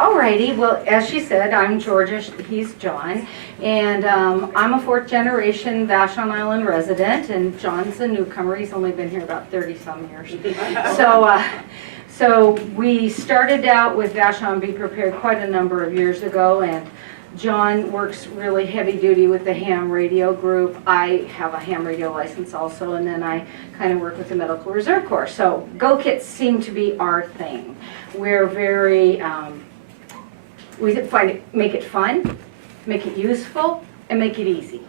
Alrighty, well, as she said, I'm Georgia, he's John, and I'm a fourth generation Vashon Island resident, and John's a newcomer. He's only been here about 30-some years. So we started out with Vashon Be Prepared quite a number of years ago, and John works really heavy duty with the ham radio group. I have a ham radio license also, and then I kind of work with the Medical Reserve Corps. So Go Kits seem to be our thing. We're very, we make it fun, make it useful, and make it easy.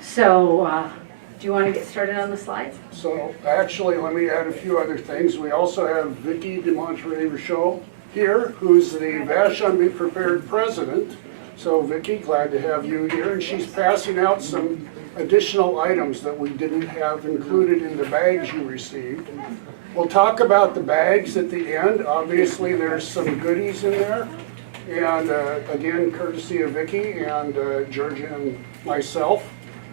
So do you want to get started on the slides? So actually, let me add a few other things. We also have Vicki de Monterey-Vachon here, who's the Vashon Be Prepared president. So Vicki, glad to have you here, and she's passing out some additional items that we didn't have included in the bags you received. We'll talk about the bags at the end. Obviously, there's some goodies in there, and again, courtesy of Vicki and Georgia and myself.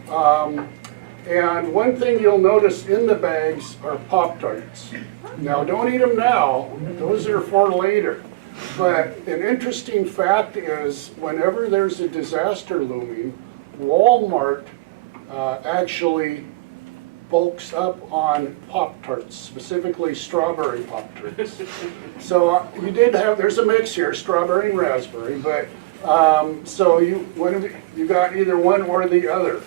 And one thing you'll notice in the bags are Pop-Tarts. Now, don't eat them now. Those are for later. But an interesting fact is, whenever there's a disaster looming, Walmart actually bulks up on Pop-Tarts, specifically strawberry Pop-Tarts. So you did have, there's a mix here, strawberry and raspberry, but so you got either one or the other.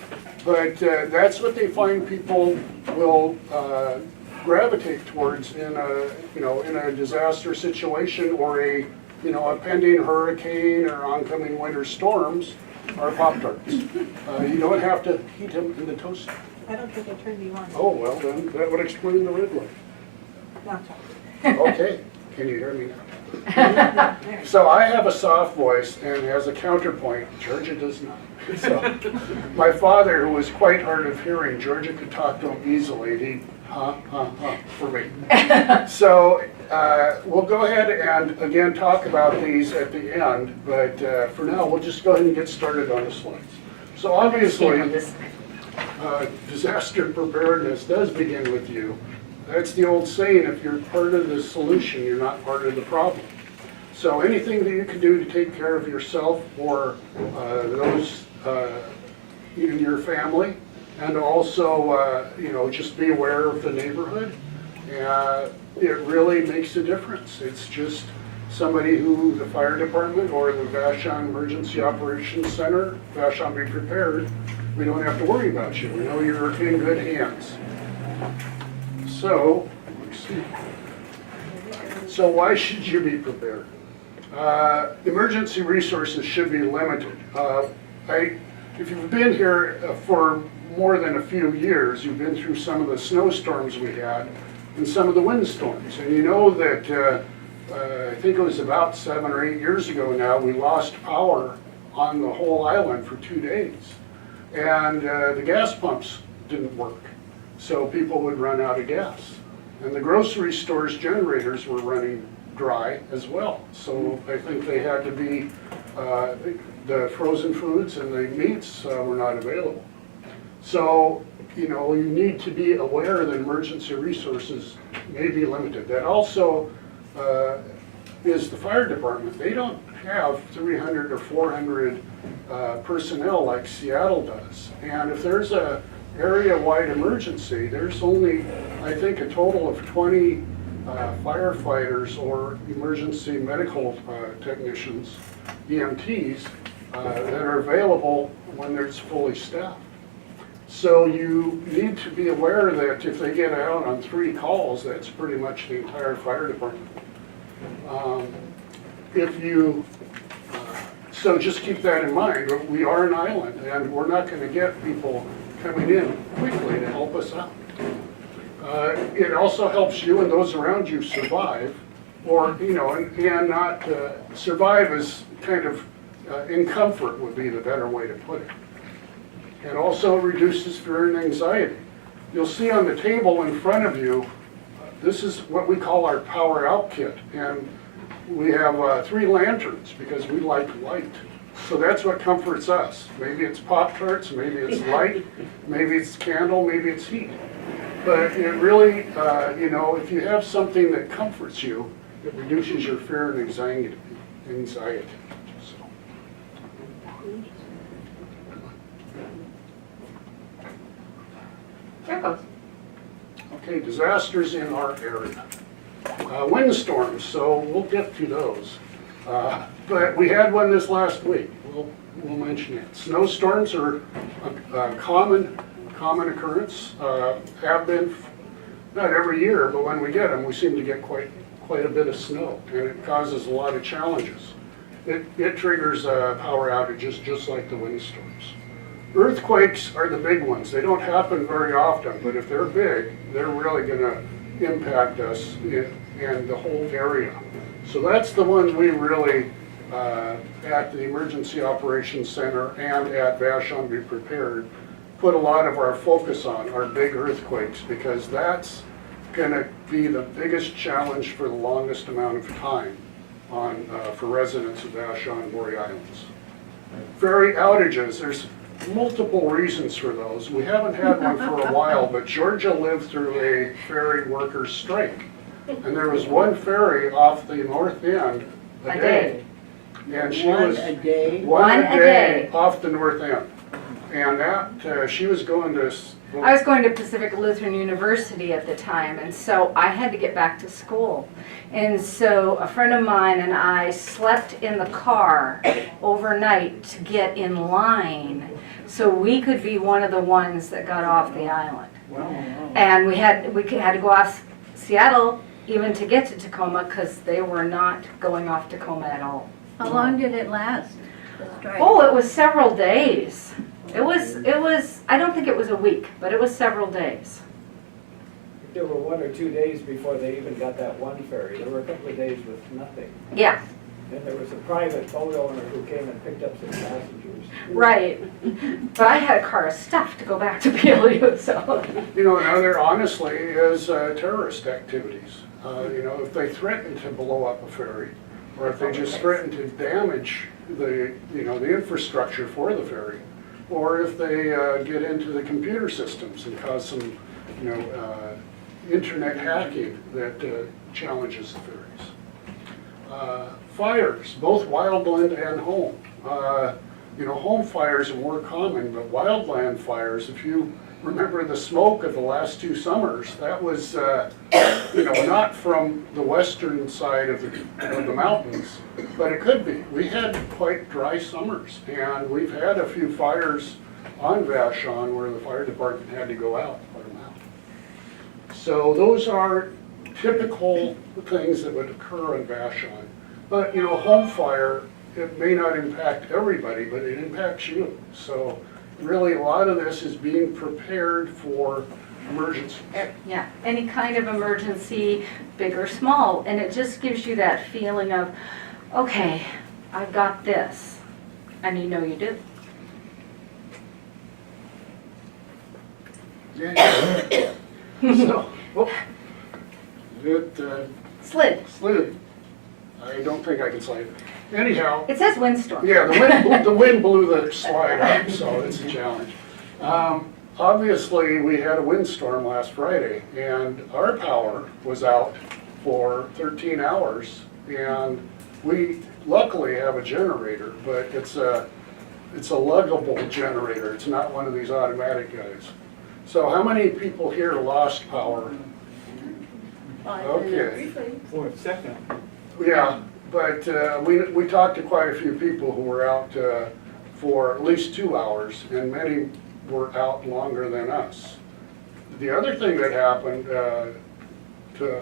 But that's what they find people will gravitate towards in a disaster situation, or a pending hurricane or oncoming winter storms, are Pop-Tarts. You don't have to heat them in the toaster. I don't think I turned you on. Oh, well then, that would explain the red light. Not talking. Okay, can you hear me now? So I have a soft voice, and as a counterpoint, Georgia does not. So my father, who was quite hard of hearing, Georgia could talk to him easily. He for me. So we'll go ahead and again talk about these at the end, but for now we'll just go ahead and get started on the slides. So obviously, disaster preparedness does begin with you. That's the old saying, if you're part of the solution, you're not part of the problem. So anything that you can do to take care of yourself or those in your family, and also, just be aware of the neighborhood. It really makes a difference. It's just somebody who the fire department or the Vashon Emergency Operations Center, Vashon Be Prepared, we don't have to worry about you. We know you're in good hands. So, let's see. So why should you be prepared? Emergency resources should be limited. If you've been here for more than a few years, you've been through some of the snowstorms we had and some of the windstorms. And you know that I think it was about 7 or 8 years ago now, we lost power on the whole island for 2 days. And the gas pumps didn't work, so people would run out of gas. And the grocery stores' generators were running dry as well. So I think they had to be, the frozen foods and the meats were not available. So, you need to be aware that emergency resources may be limited. That also is the fire department. They don't have 300 or 400 personnel like Seattle does. And if there's a area-wide emergency, there's only, I think, a total of 20 firefighters or emergency medical technicians, EMTs, that are available when it's fully staffed. So you need to be aware that if they get out on 3 calls, that's pretty much the entire fire department. So just keep that in mind. We are an island, and we're not going to get people coming in quickly to help us out. It also helps you and those around you survive, or, and not survive as kind of in comfort would be the better way to put it. And also reduces fear and anxiety. You'll see on the table in front of you, this is what we call our power out kit. And we have 3 lanterns because we like light. So that's what comforts us. Maybe it's Pop-Tarts, maybe it's light, maybe it's candle, maybe it's heat. But it really, if you have something that comforts you, it reduces your fear and anxiety. So, There it goes. okay, disasters in our area. Windstorms, so we'll get to those. But we had one this last week. We'll mention it. Snowstorms are a common occurrence. Have been, not every year, but when we get them, we seem to get quite a bit of snow, and it causes a lot of challenges. It triggers power outages just like the windstorms. Earthquakes are the big ones. They don't happen very often, but if they're big, they're really going to impact us and the whole area. So that's the one we really, at the Emergency Operations Center and at Vashon Be Prepared, put a lot of our focus on, our big earthquakes, because that's going to be the biggest challenge for the longest amount of time for residents of Vashon and Boreal Islands. Ferry outages, there's multiple reasons for those. We haven't had one for a while, but Georgia lived through a ferry workers' strike. And there was one ferry off the north end a day. And she was One a day? one a day off the north end. And that, she was going to, I was going to Pacific Lutheran University at the time, and so I had to get back to school. And so a friend of mine and I slept in the car overnight to get in line so we could be one of the ones that got off the island. Wow. And we had to go off Seattle even to get to Tacoma because they were not going off Tacoma at all. How long did it last, the strike? Oh, it was several days. It was, I don't think it was a week, but it was several days. There were 1 or 2 days before they even got that one ferry. There were a couple of days with nothing. Yeah, And there was a private boat owner who came and picked up some passengers. right. But I had a car of stuff to go back to PLU, so. you know, another honestly is terrorist activities. You know, if they threaten to blow up a ferry, or if they just threaten to damage the infrastructure for the ferry, or if they get into the computer systems and cause some, internet hacking that challenges the ferries. Fires, both wildland and home. Home fires are more common, but wildland fires, if you remember the smoke of the last 2 summers, that was, not from the western side of the mountains, but it could be. We had quite dry summers, and we've had a few fires on Vashon where the fire department had to go out and put them out. So those are typical things that would occur in Vashon. But, home fire, it may not impact everybody, but it impacts you. So really a lot of this is being prepared for emergencies. Yeah, any kind of emergency, big or small, and it just gives you that feeling of, okay, I've got this, and you know you do. Yeah. So, it Slid. slid. I don't think I can slide it. Anyhow, It says windstorm. yeah, the wind blew the slide up, so it's a challenge. Obviously, we had a windstorm last Friday, and our power was out for 13 hours, and we luckily have a generator, but it's a luggable generator. It's not one of these automatic guys. So how many people here lost power? Okay. For a second. Yeah, but we talked to quite a few people who were out for at least 2 hours, and many were out longer than us. The other thing that happened to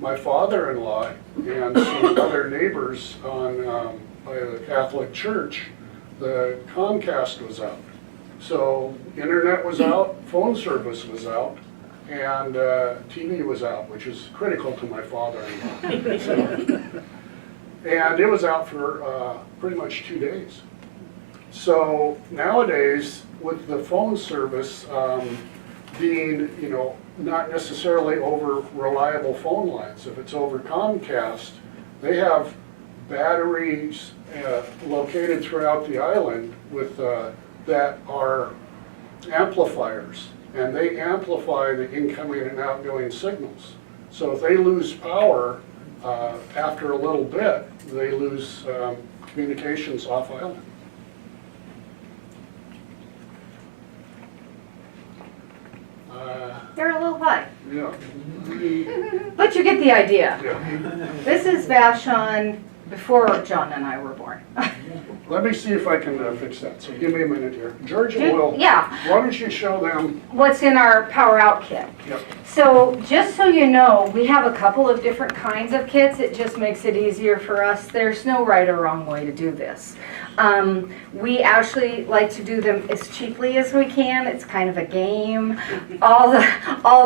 my father-in-law and some other neighbors by the Catholic Church, the Comcast was out. So internet was out, phone service was out, and TV was out, which is critical to my father-in-law. And it was out for pretty much 2 days. So nowadays, with the phone service being, not necessarily over reliable phone lines, if it's over Comcast, they have batteries located throughout the island with that are amplifiers, and they amplify the incoming and outgoing signals. So if they lose power After a little bit, they lose communications off island. They're a little high, Yeah, but you get the idea. yeah. This is Vashon before John and I were born. Let me see if I can fix that, so give me a minute here. Georgia will, Yeah, why don't you show them? what's in our power out kit. Yep. So just so you know, we have a couple of different kinds of kits. It just makes it easier for us. There's no right or wrong way to do this. We actually like to do them as cheaply as we can. It's kind of a game. All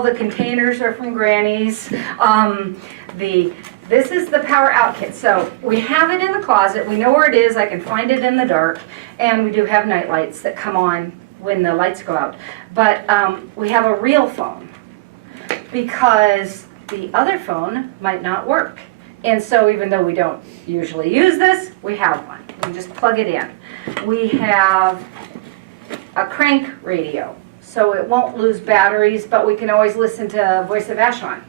the containers are from Granny's. This is the power out kit. So we have it in the closet. We know where it is. I can find it in the dark. And we do have night lights that come on when the lights go out. But we have a real phone because the other phone might not work. And so even though we don't usually use this, we have one. We just plug it in. We have a crank radio, so it won't lose batteries, but we can always listen to Voice of Vashon,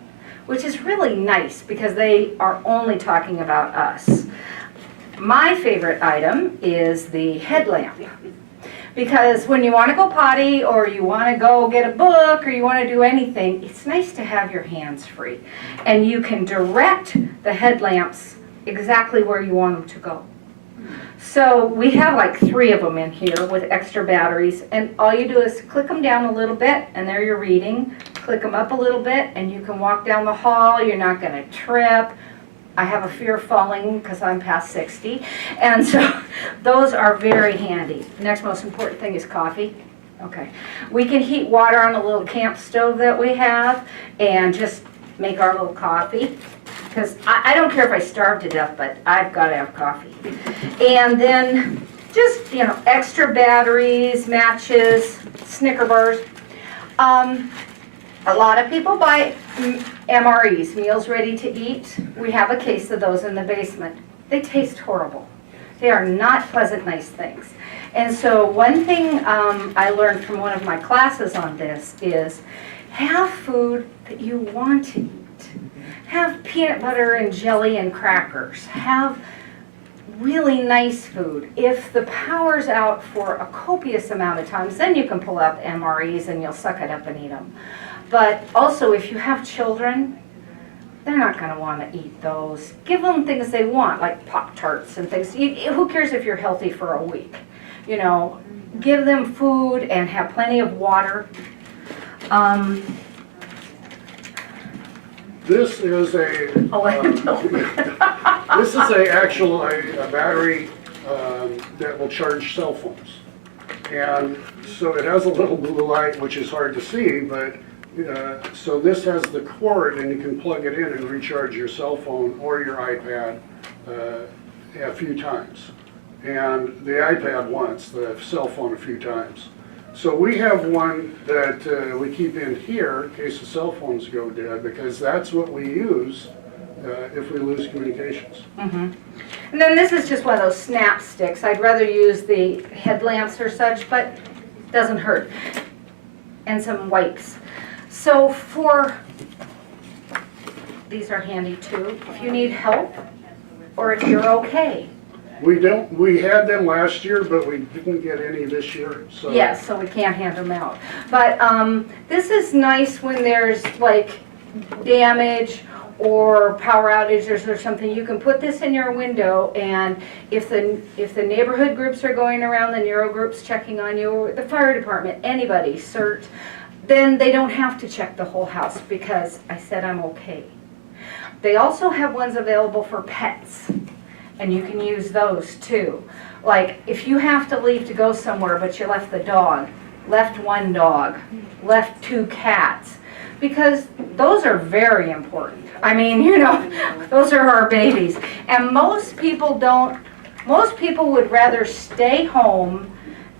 which is really nice because they are only talking about us. My favorite item is the headlamp. Because when you want to go potty or you want to go get a book or you want to do anything, it's nice to have your hands free. And you can direct the headlamps exactly where you want them to go. So we have like 3 of them in here with extra batteries, and all you do is click them down a little bit and there you're reading. Click them up a little bit and you can walk down the hall. You're not going to trip. I have a fear of falling because I'm past 60, and so those are very handy. The next most important thing is coffee. Okay, we can heat water on a little camp stove that we have and just make our little coffee, because I don't care if I starve to death, but I've got to have coffee. And then just, you know, extra batteries, matches, Snicker bars. A lot of people buy MREs, meals ready to eat. We have a case of those in the basement. They taste horrible. They are not pleasant, nice things. And so one thing I learned from one of my classes on this is have food that you want to eat. Have peanut butter and jelly and crackers. Have really nice food. If the power's out for a copious amount of times, then you can pull out the MREs and you'll suck it up and eat them. But also, if you have children, they're not going to want to eat those. Give them things they want, like Pop-Tarts and things. Who cares if you're healthy for a week? You know, give them food and have plenty of water. This is a, this is a battery that will charge cell phones. And so it has a little blue light, which is hard to see, but so this has the cord and you can plug it in and recharge your cell phone or your iPad a few times. And the iPad once, the cell phone a few times. So we have one that we keep in here in case the cell phones go dead, because that's what we use if we lose communications. Mm-hmm. And then this is just one of those snap sticks. I'd rather use the headlamps or such, but it doesn't hurt. And some wipes. So these are handy too, if you need help or if you're okay. We had them last year, but we didn't get any this year, so. Yes, so we can't hand them out. But this is nice when there's like damage or power outages or something. You can put this in your window, and if the neighborhood groups are going around, the neuro groups checking on you, or the fire department, anybody, CERT, then they don't have to check the whole house because I said I'm okay. They also have ones available for pets, and you can use those too. Like if you have to leave to go somewhere but you left the dog, left one dog, left 2 cats, because those are very important. I mean, you know, those are our babies. And most people would rather stay home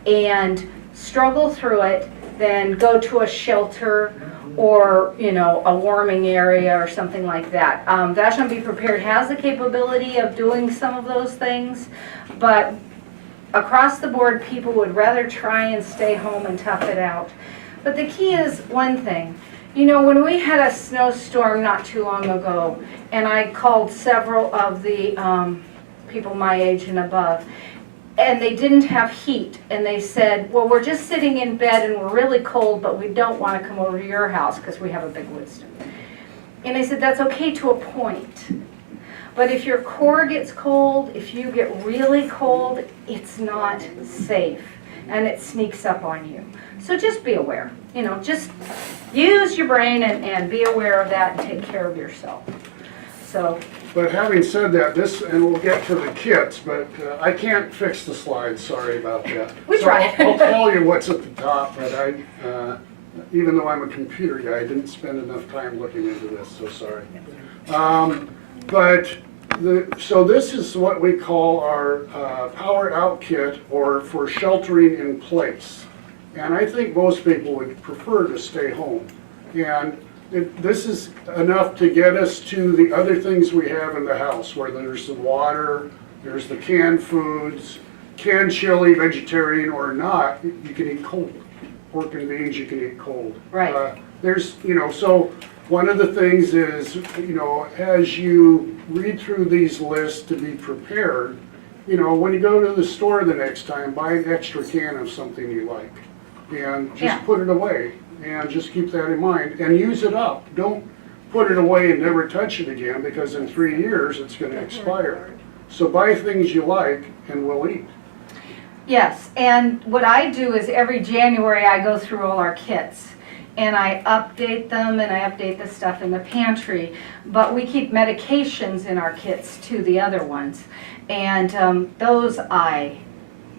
and struggle through it than go to a shelter or, you know, a warming area or something like that. Vashon Be Prepared has the capability of doing some of those things, but across the board, people would rather try and stay home and tough it out. But the key is one thing. You know, when we had a snowstorm not too long ago, and I called several of the people my age and above, and they didn't have heat, and they said, well, we're just sitting in bed and we're really cold, but we don't want to come over to your house because we have a big wood stove. And I said, that's okay to a point. But if your core gets cold, if you get really cold, it's not safe, and it sneaks up on you. So just be aware, you know, just use your brain and be aware of that and take care of yourself. So, But having said that, and we'll get to the kits, but I can't fix the slides, sorry about that. We tried. So I'll tell you what's at the top, but even though I'm a computer guy, I didn't spend enough time looking into this, so sorry. So this is what we call our power out kit, or for sheltering in place. And I think most people would prefer to stay home. And this is enough to get us to the other things we have in the house, where there's the water, there's the canned foods, canned chili, vegetarian or not, you can eat cold. Pork and beans you can eat cold. right. There's, you know, so one of the things is, you know, as you read through these lists to be prepared, you know, when you go to the store the next time, buy an extra can of something you like. And just Yeah. put it away, and just keep that in mind, and use it up. Don't put it away and never touch it again, because in 3 years, it's gonna expire. So buy things you like, and we'll eat. Yes, and what I do is every January I go through all our kits and I update them, and I update the stuff in the pantry. But we keep medications in our kits too, the other ones. And those I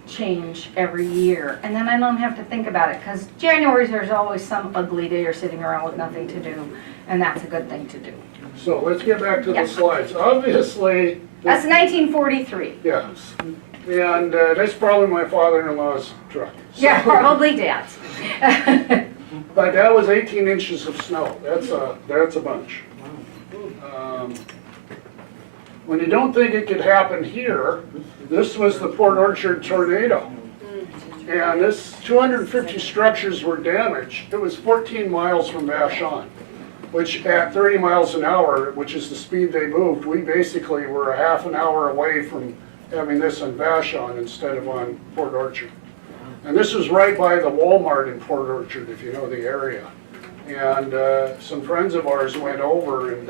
change every year. And then I don't have to think about it, because January there's always some ugly day you're sitting around with nothing to do. And that's a good thing to do. So let's get back to Yeah. the slides. Obviously, That's 1943. yes, and that's probably my father-in-law's truck. Yeah, So- probably Dad's. But that was 18 inches of snow. That's a bunch. When you don't think it could happen here, this was the Port Orchard tornado. And this 250 structures were damaged. It was 14 miles from Vashon, which at 30 miles an hour, which is the speed they moved, we basically were a half an hour away from having this on Vashon instead of on Port Orchard. And this was right by the Walmart in Port Orchard, if you know the area. And some friends of ours went over, and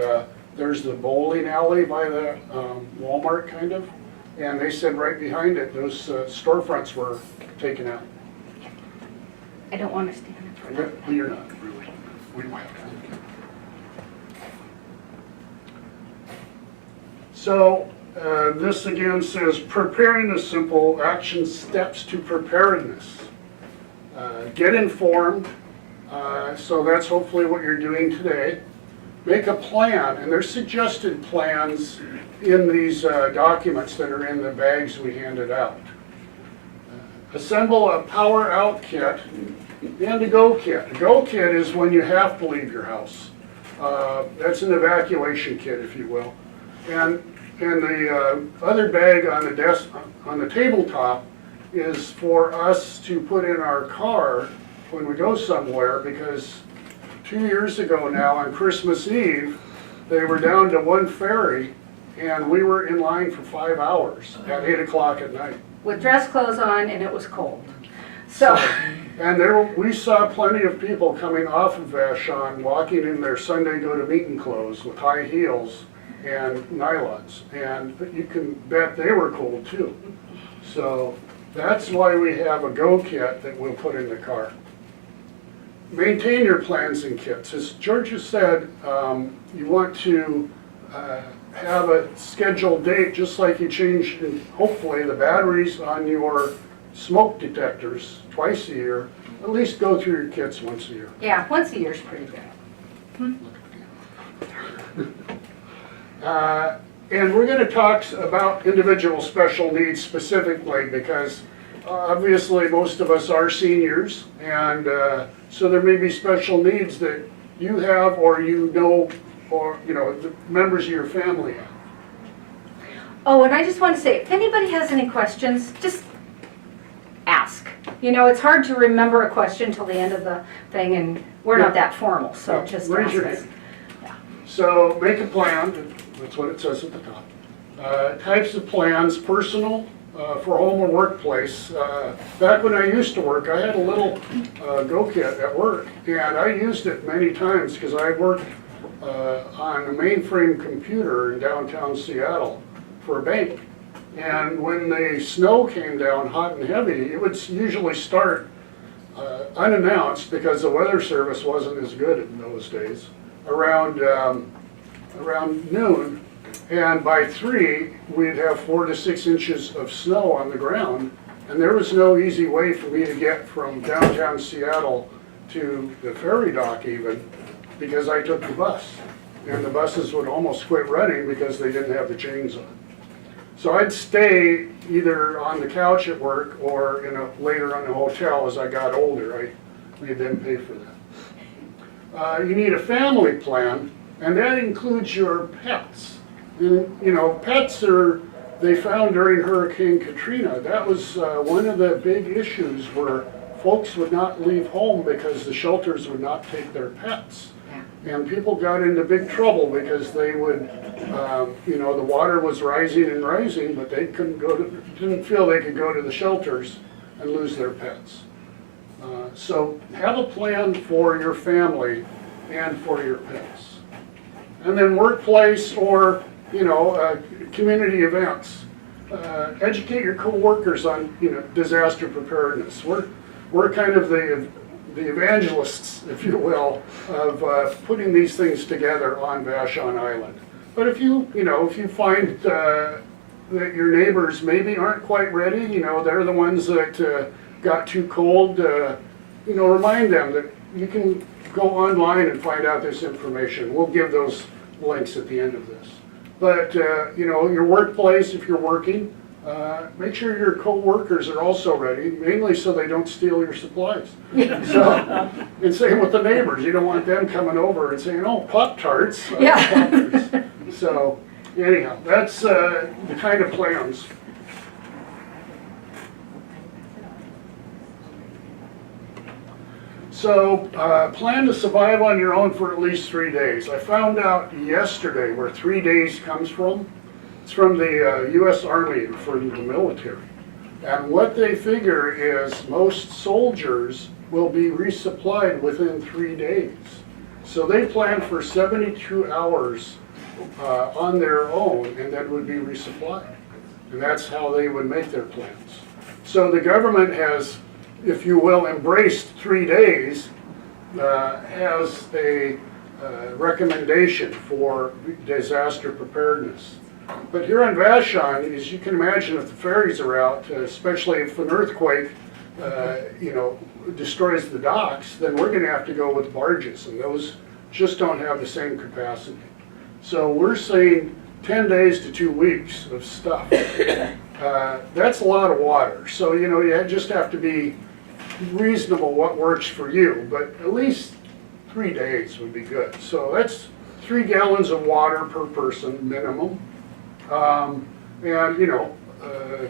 there's the bowling alley by the Walmart, kind of. And they said right behind it, those storefronts were taken out. I don't want to stand in front of it. Well, you're not, really. We went. So this again says, preparing the simple action steps to preparedness. Get informed, so that's hopefully what you're doing today. Make a plan, and there's suggested plans in these documents that are in the bags we handed out. Assemble a power out kit and a go kit. A go kit is when you have to leave your house. That's an evacuation kit, if you will. And the other bag on the desk, on the tabletop, is for us to put in our car when we go somewhere, because 2 years ago now, on Christmas Eve, they were down to one ferry, and we were in line for 5 hours at 8 o'clock at night. With dress clothes on, and it was cold. So, And we saw plenty of people coming off of Vashon, walking in their Sunday go-to-meeting clothes with high heels and nylons, and you can bet they were cold too. So that's why we have a go kit that we'll put in the car. Maintain your plans and kits. As George has said, you want to have a scheduled date, just like you change, hopefully, the batteries on your smoke detectors twice a year. At least go through your kits once a year. yeah, once a year is pretty good. And we're going to talk about individual special needs specifically, because obviously most of us are seniors, and so there may be special needs that you have, or you know, or the members of your family have. Oh, and I just want to say, if anybody has any questions, just ask. You know, it's hard to remember a question till the end of the thing, and we're not that formal, so just Raise ask your us. hand. So make a plan, that's what it says at the top. Types of plans, personal, for home or workplace. Back when I used to work, I had a little Go Kit at work, and I used it many times because I worked on a mainframe computer in downtown Seattle for a bank. And when the snow came down hot and heavy, it would usually start unannounced because the weather service wasn't as good in those days, around noon. And by 3, we'd have 4 to 6 inches of snow on the ground. And there was no easy way for me to get from downtown Seattle to the ferry dock even, because I took the bus. And the buses would almost quit running because they didn't have the chains on. So I'd stay either on the couch at work or later in a hotel as I got older. I made them pay for that. You need a family plan, and that includes your pets. And, pets they found during Hurricane Katrina. That was one of the big issues where folks would not leave home because the shelters would not take their pets. And people got into big trouble because they would, the water was rising and rising, but they didn't feel they could go to the shelters and lose their pets. So have a plan for your family and for your pets. And then workplace or, community events. Educate your coworkers on, disaster preparedness. We're kind of the evangelists, if you will, of putting these things together on Vashon Island. But if you find that your neighbors maybe aren't quite ready, they're the ones that got too cold, remind them that you can go online and find out this information. We'll give those links at the end of this. But, your workplace, if you're working, make sure your co-workers are also ready, mainly so they don't steal your supplies. So, and same with the neighbors. You don't want them coming over and saying, oh, Pop-Tarts. Yeah. Pop-Tarts. So, anyhow, that's the kind of plans. So, plan to survive on your own for at least 3 days. I found out yesterday where 3 days comes from. It's from the U.S. Army for the military. And what they figure is most soldiers will be resupplied within 3 days. So they plan for 72 hours on their own and then would be resupplied. And that's how they would make their plans. So the government has, if you will, embraced 3 days, has a recommendation for disaster preparedness. But here on Vashon, as you can imagine, if the ferries are out, especially if an earthquake, destroys the docks, then we're going to have to go with barges, and those just don't have the same capacity. So we're saying 10 days to 2 weeks of stuff. That's a lot of water. So, you just have to be reasonable what works for you, but at least 3 days would be good. So that's 3 gallons of water per person minimum. And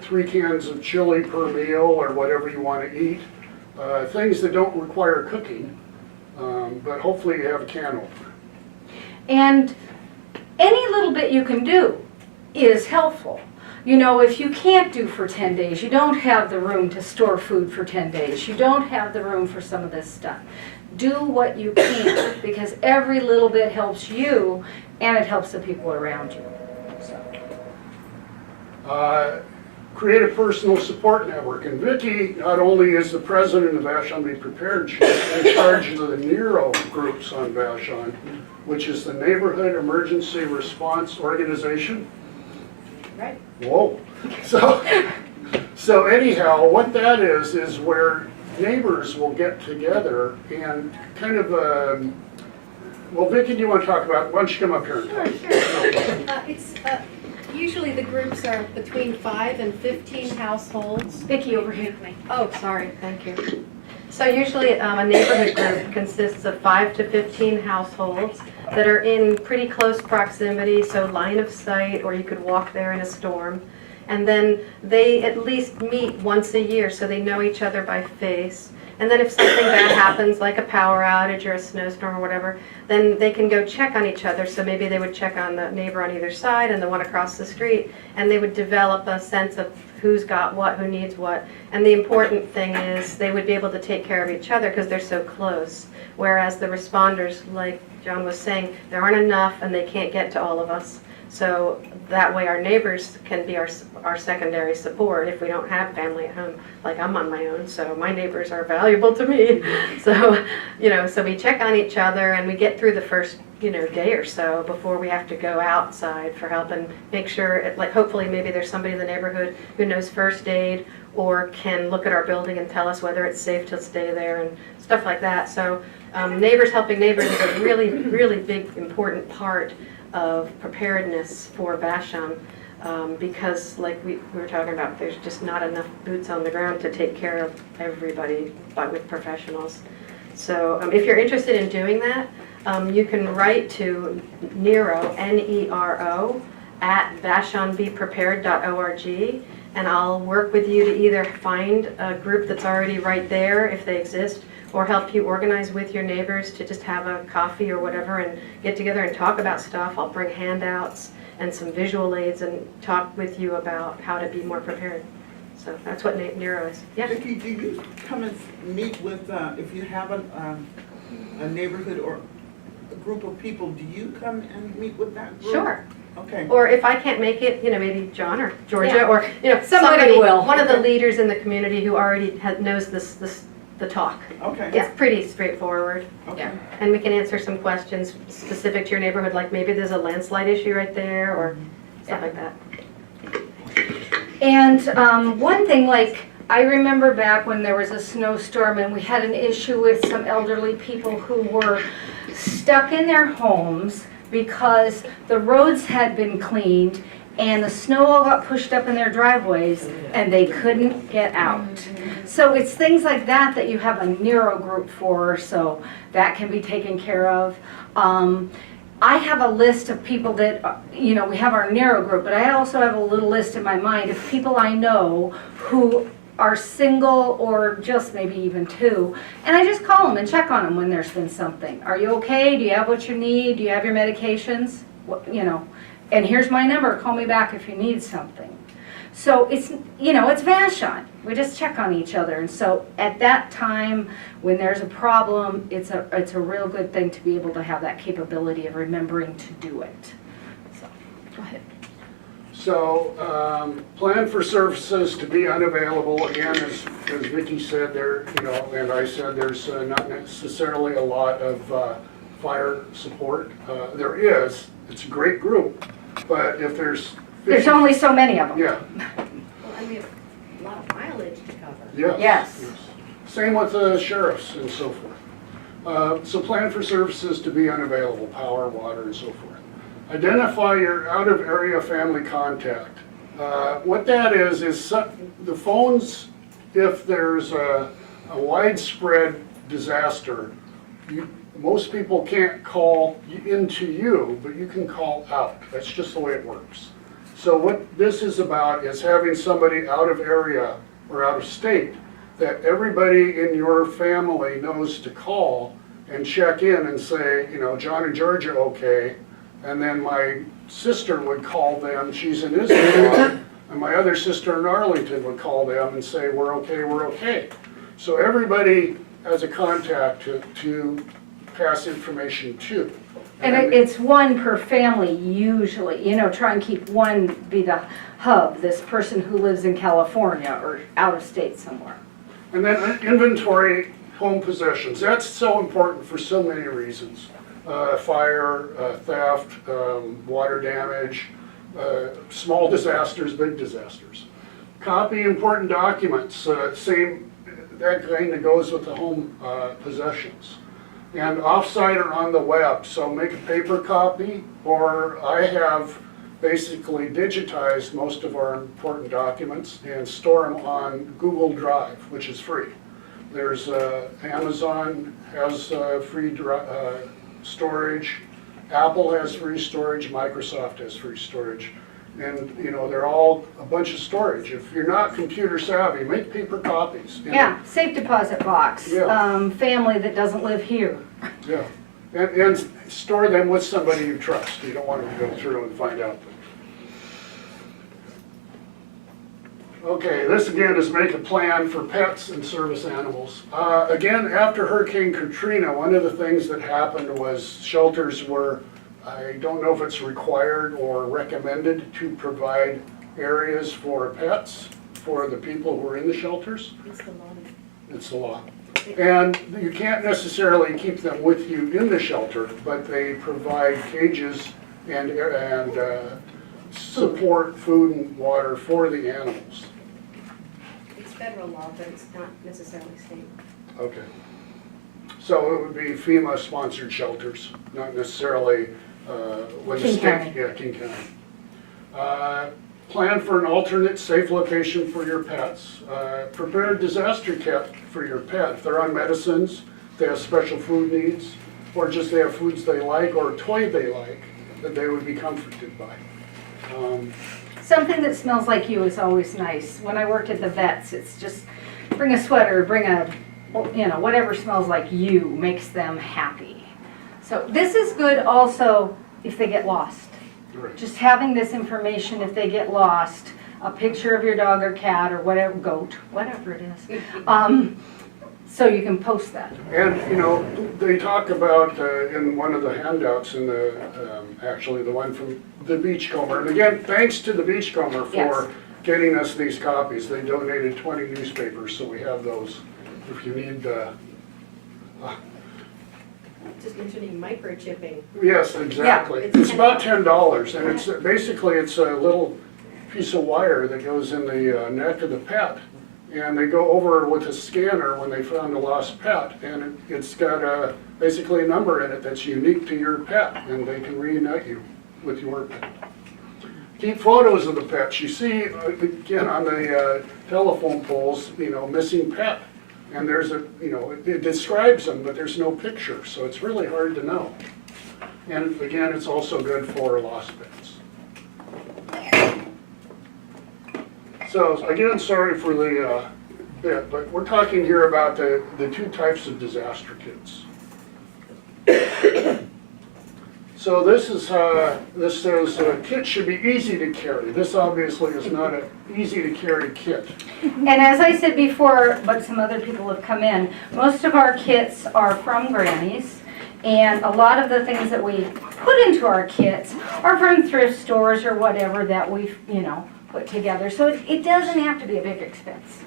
3 cans of chili per meal or whatever you want to eat. Things that don't require cooking, but hopefully you have a can opener. And any little bit you can do is helpful. If you can't do for 10 days, you don't have the room to store food for 10 days, you don't have the room for some of this stuff. Do what you can, because every little bit helps you and it helps the people around you. Create a personal support network. And Vicki not only is the president of Vashon Be Prepared, she's in charge of the NERO groups on Vashon, which is the Neighborhood Emergency Response Organization. Right. Whoa. So anyhow, what that is where neighbors will get together and kind of, well, Vicki, do you want to talk about, why don't you come up here and talk? Sure. Usually the groups are between 5 and 15 households. Vicki over here. Oh, sorry, thank you. So usually a neighborhood group consists of 5 to 15 households that are in pretty close proximity, so line of sight, or you could walk there in a storm. And then they at least meet once a year, so they know each other by face. And then if something bad happens, like a power outage or a snowstorm or whatever, then they can go check on each other. So maybe they would check on the neighbor on either side and the one across the street, and they would develop a sense of who's got what, who needs what. And the important thing is they would be able to take care of each other because they're so close. Whereas the responders, like John was saying, there aren't enough and they can't get to all of us. So that way our neighbors can be our secondary support if we don't have family at home. Like I'm on my own, so my neighbors are valuable to me. So, so we check on each other and we get through the first, day or so before we have to go outside for help and make sure, like hopefully maybe there's somebody in the neighborhood who knows first aid or can look at our building and tell us whether it's safe to stay there and stuff like that. So neighbors helping neighbors is a really, really big, important part of preparedness for Vashon, because like we were talking about, there's just not enough boots on the ground to take care of everybody with professionals. So if you're interested in doing that, you can write to Nero, Nero, at vashonbeprepared.org, and I'll work with you to either find a group that's already right there, if they exist, or help you organize with your neighbors to just have a coffee or whatever and get together and talk about stuff. I'll bring handouts and some visual aids and talk with you about how to be more prepared. So that's what Nero is. Yeah. Vicki, do you come and meet with, if you have a neighborhood or a group of people, do you come and meet with that group? Sure. Okay. Or if I can't make it, maybe John or Georgia, Yeah. or Somebody will. one of the leaders in the community who already knows the talk. Okay. It's pretty straightforward. Okay. And we can answer some questions specific to your neighborhood, like maybe there's a landslide issue right there or stuff like that. And one thing, like, I remember back when there was a snowstorm and we had an issue with some elderly people who were stuck in their homes because the roads had been cleaned and the snow all got pushed up in their driveways and they couldn't get out. So it's things like that that you have a Nero group for, so that can be taken care of. I have a list of people that, we have our Nero group, but I also have a little list in my mind of people I know who are single or just maybe even two, and I just call them and check on them when there's been something. Are you okay? Do you have what you need? Do you have your medications? And here's my number. Call me back if you need something. So it's, it's Vashon. We just check on each other. And so at that time, when there's a problem, it's a real good thing to be able to have that capability of remembering to do it. So, go ahead. So, plan for services to be unavailable, again, as Vicki said there, and I said, there's not necessarily a lot of fire support. There is, it's a great group, but if there's 50, There's only so many of them. yeah, Well, and we have a lot of mileage to cover. yes. Yes. Same with the sheriffs and so forth. So plan for services to be unavailable, power, water, and so forth. Identify your out-of-area family contact. What that is the phones, if there's a widespread disaster, most people can't call into you, but you can call out. That's just the way it works. So what this is about is having somebody out of area or out of state that everybody in your family knows to call and check in and say, John and Georgia okay, and then my sister would call them, she's in Israel, and my other sister in Arlington would call them and say, we're okay, we're okay. So everybody has a contact to pass information to. And it's one per family usually, try and keep one be the hub, this person who lives in California or out of state somewhere. And then inventory home possessions. That's so important for so many reasons. Fire, theft, water damage, small disasters, big disasters. Copy important documents, that kind of goes with the home possessions. And offsite or on the web, so make a paper copy, or I have basically digitized most of our important documents and store them on Google Drive, which is free. There's Amazon has free storage, Apple has free storage, Microsoft has free storage. And, you know, they're all a bunch of storage. If you're not computer savvy, make paper copies. And- Yeah, safe deposit box, Yeah. family that doesn't live here. Yeah, and store them with somebody you trust. You don't want to go through and find out. Okay, this again is make a plan for pets and service animals. Again, after Hurricane Katrina, one of the things that happened was shelters were, I don't know if it's required or recommended to provide areas for pets for the people who are in the shelters. It's the law. It's the law. And you can't necessarily keep them with you in the shelter, but they provide cages and support food and water for the animals. It's federal law, but it's not necessarily state. Okay. So it would be FEMA-sponsored shelters, not necessarily when the King state. County. Yeah, King County. Plan for an alternate safe location for your pets. Prepare a disaster kit for your pet. If they're on medicines, they have special food needs, or just they have foods they like or a toy they like that they would be comforted by. Something that smells like you is always nice. When I worked at the vets, it's just bring a sweater, bring a, you know, whatever smells like you makes them happy. So this is good also if they get lost. Right. Just having this information if they get lost, a picture of your dog or cat or whatever, goat, whatever it is. So you can post that. And, you know, they talk about in one of the handouts in the, actually the one from the Beachcomber. And again, thanks to the Beachcomber for Yes. getting us these copies. They donated 20 newspapers, so we have those if you need. Just mentioning microchipping. Yes, exactly. it's It's about $10, and it's basically it's a little piece of wire that goes in the neck of the pet. And they go over with a scanner when they found a lost pet, and it's got basically a number in it that's unique to your pet, and they can reunite you with your pet. Keep photos of the pets. You see, again, on the telephone poles, you know, missing pet. And there's a, you know, it describes them, but there's no picture, so it's really hard to know. And again, it's also good for lost pets. So again, sorry for the bit, but we're talking here about the two types of disaster kits. So this says kit should be easy to carry. This obviously is not an easy to carry kit. And as I said before, but some other people have come in, most of our kits are from Granny's. And a lot of the things that we put into our kits are from thrift stores or whatever that we've, you know, put together. So it doesn't have to be a big expense.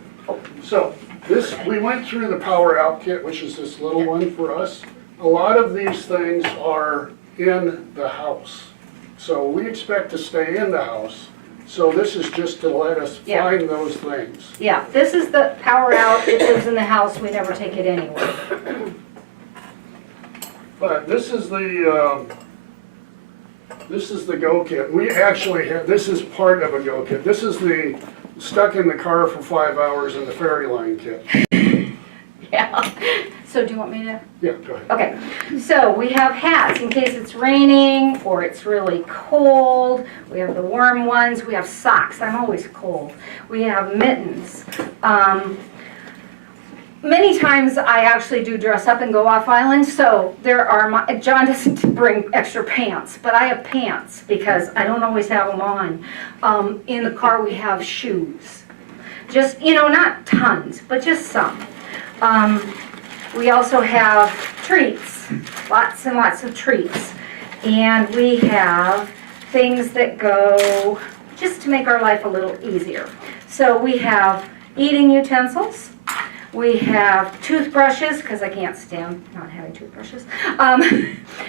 So this, we went through the power out kit, which is this little one for us. A lot of these things are in the house. So we expect to stay in the house. So this is just to let us Yeah. find those things. Yeah, this is the power out. It lives in the house. We never take it anywhere. But this is the go kit. We actually have, this is part of a go kit. This is the stuck in the car for 5 hours in the ferry line kit. Yeah. So do you want me to? Yeah, go ahead. Okay, so we have hats in case it's raining or it's really cold. We have the warm ones. We have socks. I'm always cold. We have mittens. Many times I actually do dress up and go off island, so there are, John doesn't bring extra pants, but I have pants because I don't always have them on. In the car we have shoes. Just, you know, not tons, but just some. We also have treats, lots and lots of treats. And we have things that go just to make our life a little easier. So we have eating utensils. We have toothbrushes, because I can't stand not having toothbrushes.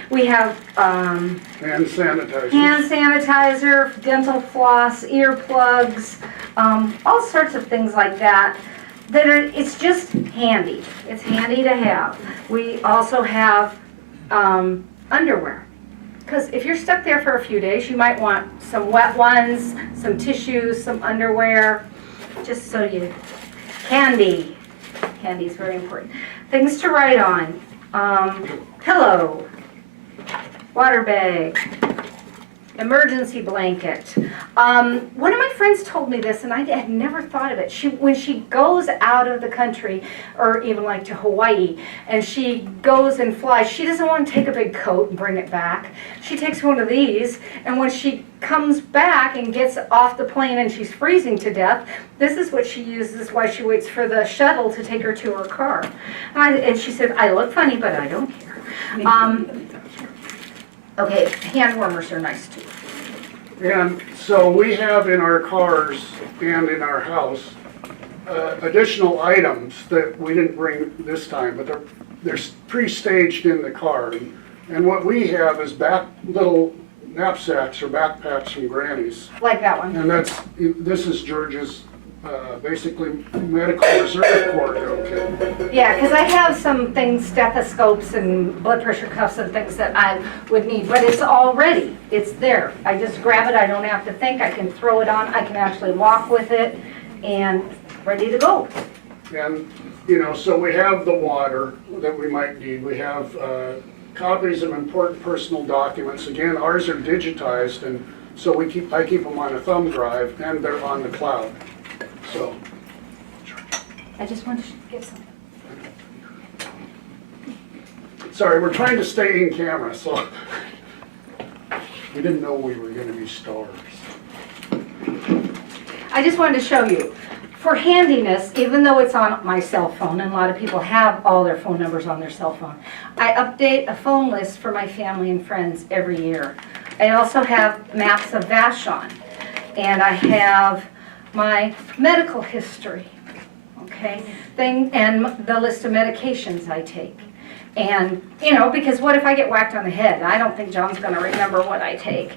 We have Hand sanitizer. hand sanitizer, dental floss, earplugs, all sorts of things like that. It's just handy. It's handy to have. We also have underwear. Because if you're stuck there for a few days, you might want some wet ones, some tissues, some underwear, just so you, candy. Candy is very important. Things to write on. Pillow, water bag, emergency blanket. One of my friends told me this, and I had never thought of it. When she goes out of the country, or even like to Hawaii, and she goes and flies, she doesn't want to take a big coat and bring it back. She takes one of these, and when she comes back and gets off the plane and she's freezing to death, this is what she uses while she waits for the shuttle to take her to her car. And she said, I look funny, but I don't care. Okay, hand warmers are nice too. And so we have in our cars and in our house, additional items that we didn't bring this time, but they're pre-staged in the car. And what we have is little knapsacks or backpacks from Granny's. Like that one. And this is George's, basically medical reserve corps kit. Yeah, because I have some things, stethoscopes and blood pressure cuffs and things that I would need, but it's all ready. It's there. I just grab it, I don't have to think, I can throw it on, I can actually walk with it, and ready to go. And, so we have the water that we might need. We have copies of important personal documents. Again, ours are digitized, and so I keep them on a thumb drive, and they're on the cloud. So, I just wanted to get some. sorry, we're trying to stay in camera, so we didn't know we were going to be stars. I just wanted to show you. For handiness, even though it's on my cell phone, and a lot of people have all their phone numbers on their cell phone, I update a phone list for my family and friends every year. I also have maps of Vashon, and I have my medical history, okay, and the list of medications I take. And, because what if I get whacked on the head? I don't think John's going to remember what I take.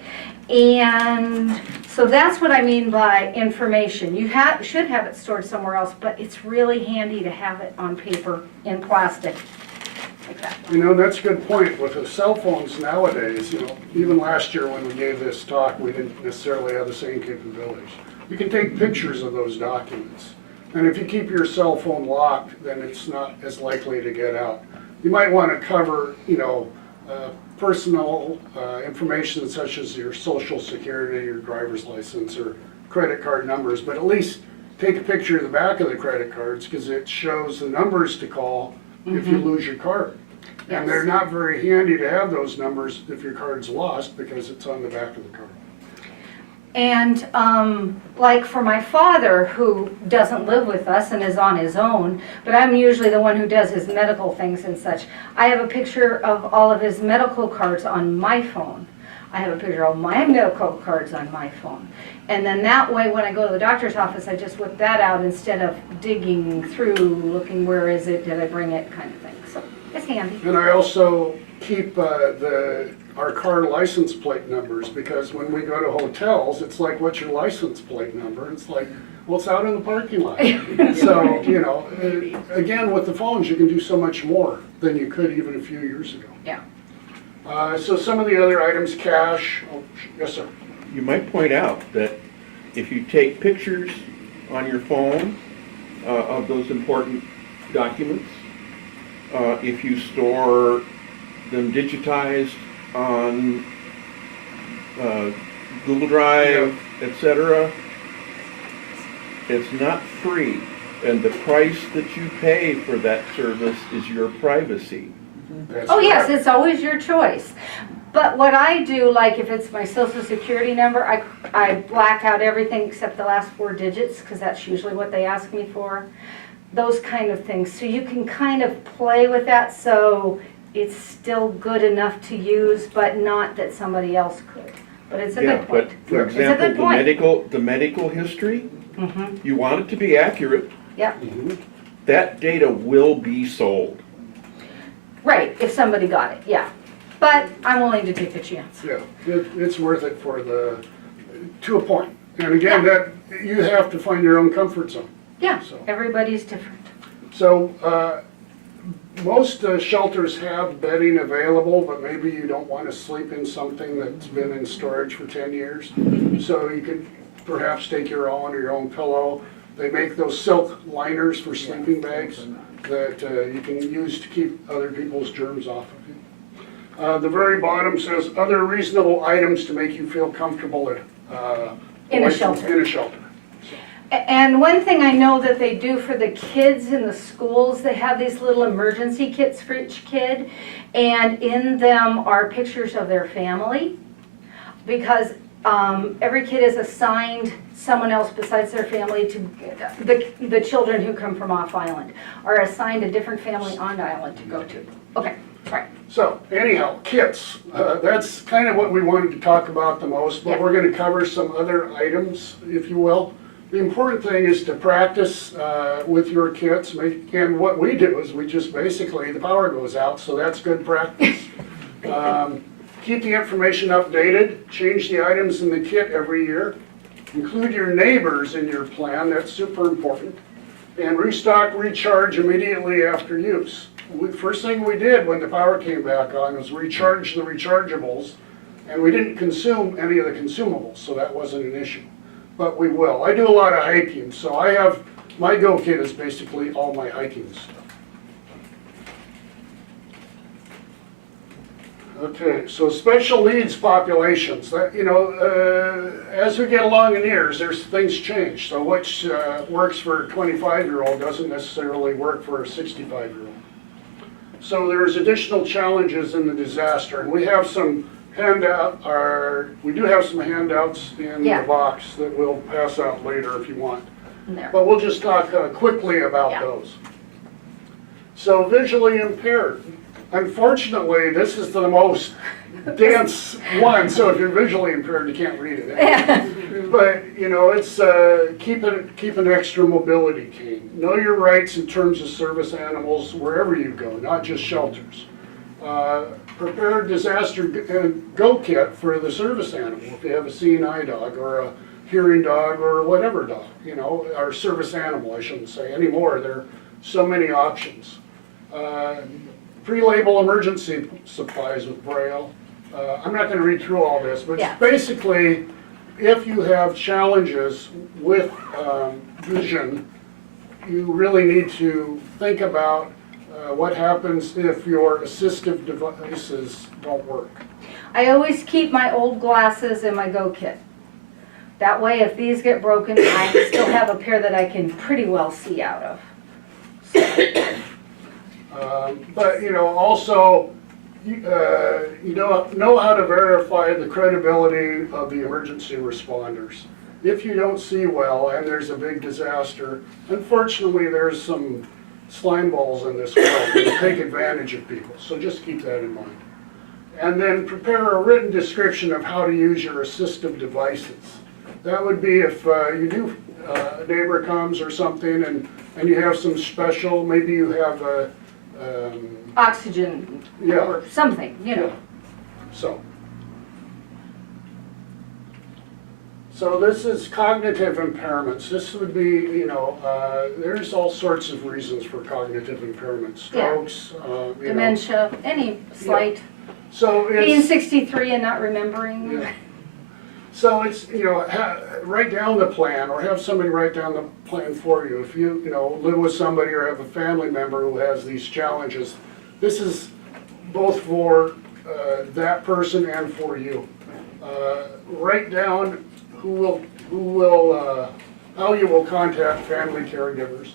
And so that's what I mean by information. You should have it stored somewhere else, but it's really handy to have it on paper in plastic. Like that. That's a good point. With the cell phones nowadays, even last year when we gave this talk, we didn't necessarily have the same capabilities. You can take pictures of those documents. And if you keep your cell phone locked, then it's not as likely to get out. You might want to cover, personal information such as your social security, your driver's license, or credit card numbers, but at least take a picture of the back of the credit cards because it shows the numbers to call if you lose your card. Yes. And they're not very handy to have those numbers if your card's lost because it's on the back of the card. And like for my father, who doesn't live with us and is on his own, but I'm usually the one who does his medical things and such, I have a picture of all of his medical cards on my phone. I have a picture of my medical cards on my phone. And then that way, when I go to the doctor's office, I just whip that out instead of digging through, looking where is it, did I bring it, kind of thing. So it's handy. And I also keep our car license plate numbers because when we go to hotels, it's like, what's your license plate number? It's like, well, it's out in the parking lot. So, again, with the phones, you can do so much more than you could even a few years ago. Yeah. So some of the other items, cash. Oh, yes, sir. You might point out that if you take pictures on your phone of those important documents, if you store them digitized on Google Drive, etc., it's not free. And the price that you pay for that service is your privacy. That's Oh, yes, correct. it's always your choice. But what I do, like if it's my social security number, I black out everything except the last 4 digits, because that's usually what they ask me for. Those kind of things. So you can kind of play with that so it's still good enough to use, but not that somebody else could. But it's a good point. But for It's a example, good point. the medical history, Mm-hmm. you want it to be accurate. Yep. That data will be sold. Right, if somebody got it, yeah. But I'm willing to take the chance. Yeah, it's worth it to a point. And again, that you have to find your own comfort zone. Yeah, So. everybody's different. So most shelters have bedding available, but maybe you don't want to sleep in something that's been in storage for 10 years. So you could perhaps take your own or your own pillow. They make those silk liners for sleeping bags that you can use to keep other people's germs off of you. The very bottom says, other reasonable items to make you feel comfortable at, In a shelter. In a shelter. And one thing I know that they do for the kids in the schools, they have these little emergency kits for each kid, and in them are pictures of their family, because every kid is assigned someone else besides their family to, the children who come from off island are assigned a different family on island to go to. Okay, sorry. So anyhow, kits, that's kind of what we wanted to talk about the most, but Yeah. we're gonna cover some other items, if you will. The important thing is to practice with your kits, and what we do is we just basically, the power goes out, so that's good practice. Keep the information updated, change the items in the kit every year, include your neighbors in your plan, that's super important, and restock, recharge immediately after use. First thing we did when the power came back on was recharge the rechargeables, and we didn't consume any of the consumables, so that wasn't an issue. But we will. I do a lot of hiking, so I have, my go kit is basically all my hiking stuff. Okay, so special needs populations, that, you know, as we get along in years, things change. So which works for a 25-year-old doesn't necessarily work for a 65-year-old. So there's additional challenges in the disaster, and we have some we do have some handouts in the Yeah. box that we'll pass out later if you want. In there. But we'll just talk quickly about Yeah. those. So visually impaired. Unfortunately, this is the most dense one, so if you're visually impaired, you can't read it. But, you know, it's keep an extra mobility cane. Know your rights in terms of service animals wherever you go, not just shelters. Prepare a disaster go kit for the service animal. If you have a seeing eye dog or a hearing dog or whatever dog, you know, or service animal, I shouldn't say anymore. There are so many options. Pre-label emergency supplies with Braille. I'm not going to read through all this, but Yeah. basically, if you have challenges with vision, you really need to think about what happens if your assistive devices don't work. I always keep my old glasses in my go kit. That way, if these get broken, I still have a pair that I can pretty well see out of. But, you know, also, you know how to verify the credibility of the emergency responders. If you don't see well and there's a big disaster, unfortunately, there's some slime balls in this world that take advantage of people, so just keep that in mind. And then prepare a written description of how to use your assistive devices. That would be if you do, a neighbor comes or something and you have some special, maybe you have a, Oxygen Yeah. or something, you know. So this is cognitive impairments. This would be, you know, there's all sorts of reasons for cognitive impairments. Strokes, you know. Dementia, any slight, So being it's, 63 and not remembering. yeah. So it's, you know, write down the plan or have somebody write down the plan for you. If you, you know, live with somebody or have a family member who has these challenges, this is both for that person and for you. Write down how you will contact family caregivers.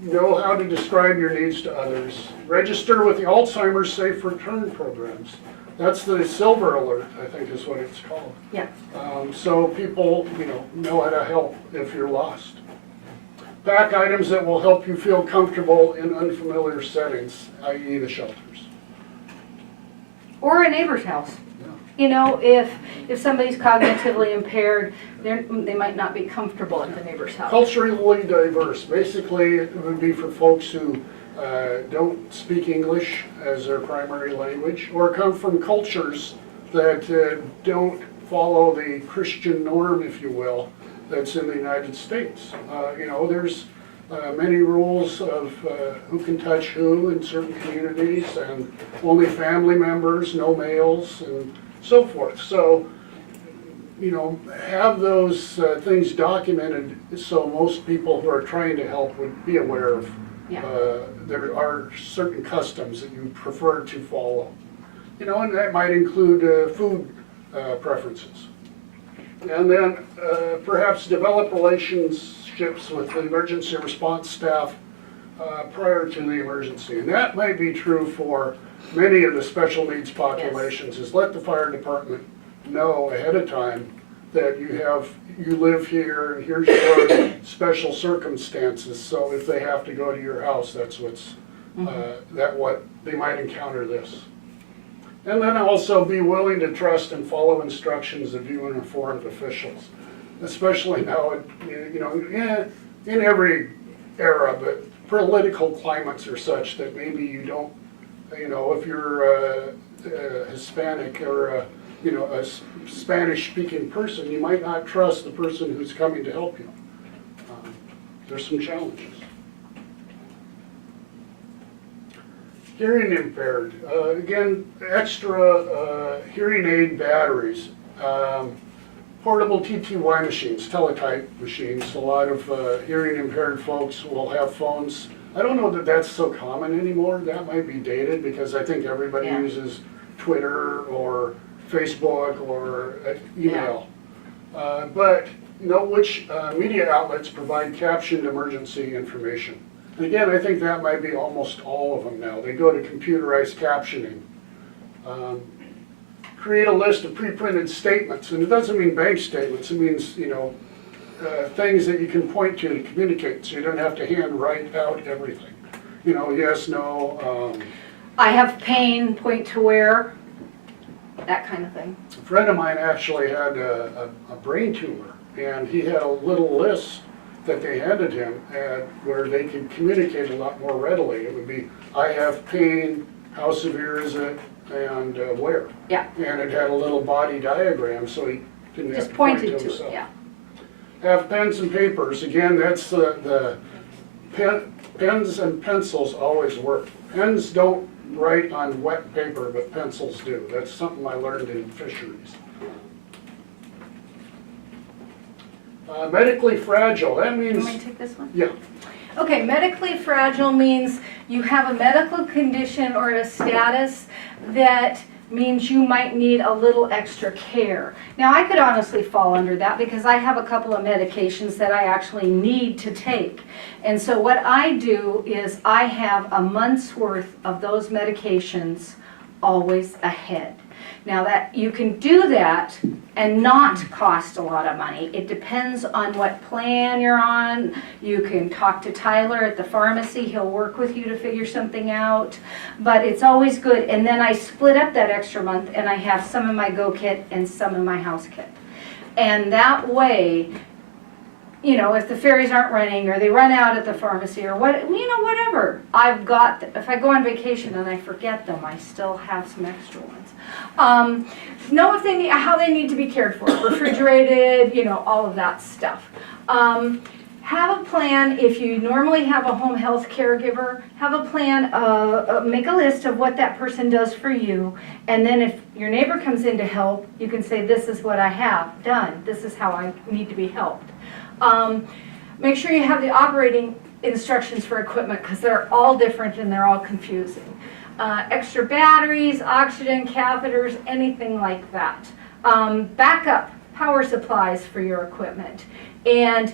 Know how to describe your needs to others. Register with the Alzheimer's Safe Return programs. That's the Silver Alert, I think is what it's called. Yeah. So people, you know how to help if you're lost. Pack items that will help you feel comfortable in unfamiliar settings, i.e. the shelters. Or a neighbor's house. Yeah. You know, if somebody's cognitively impaired, they might not be comfortable at the neighbor's house. Culturally diverse, basically it would be for folks who don't speak English as their primary language or come from cultures that don't follow the Christian norm, if you will, that's in the United States. You know, there's many rules of who can touch who in certain communities and only family members, no males, and so forth. So, you know, have those things documented so most people who are trying to help would be aware of. Yeah. There are certain customs that you prefer to follow. You know, and that might include food preferences. And then perhaps develop relationships with the emergency response staff prior to the emergency. And that might be true for many of the special needs populations, is let the fire department know ahead of time that you live here and here's your special circumstances. So if they have to go to your house, that's what they might encounter this. And then also be willing to trust and follow instructions of you informed officials, especially now, in every era, but political climates are such that maybe you don't, if you're Hispanic or a Spanish-speaking person, you might not trust the person who's coming to help you. There's some challenges. Hearing impaired, again, extra hearing aid batteries, portable TTY machines, teletype machines. A lot of hearing impaired folks will have phones. I don't know that that's so common anymore. That might be dated because I think everybody uses Twitter or Facebook or email. But know which media outlets provide captioned emergency information. And again, I think that might be almost all of them now. They go to computerized captioning. Create a list of pre-printed statements, and it doesn't mean bank statements. It means, things that you can point to communicate, so you don't have to hand write out everything. Yes, no. I have pain, point to where, that kind of thing. A friend of mine actually had a brain tumor, and he had a little list that they handed him where they could communicate a lot more readily. It would be, I have pain, how severe is it, and where. Yeah. And it had a little body diagram, so he didn't have Just to point pointed to to himself. it, yeah. Have pens and papers. Again, that's the pens and pencils always work. Pens don't write on wet paper, but pencils do. That's something I learned in fisheries. Medically fragile, that You means, want me to take this one? yeah, Okay, medically fragile means you have a medical condition or a status that means you might need a little extra care. Now, I could honestly fall under that because I have a couple of medications that I actually need to take. And so what I do is I have a month's worth of those medications always ahead. Now that you can do that and not cost a lot of money. It depends on what plan you're on. You can talk to Tyler at the pharmacy. He'll work with you to figure something out. But it's always good. And then I split up that extra month and I have some in my Go Kit and some in my House Kit. And that way, if the ferries aren't running or they run out at the pharmacy or whatever, I've got, if I go on vacation and I forget them, I still have some extra ones. Know if how they need to be cared for, refrigerated, all of that stuff. Have a plan. If you normally have a home health caregiver, have a plan, make a list of what that person does for you, and then if your neighbor comes in to help, you can say, this is what I have done, this is how I need to be helped. Make sure you have the operating instructions for equipment because they're all different and they're all confusing. Extra batteries, oxygen catheters, anything like that. Backup power supplies for your equipment. And,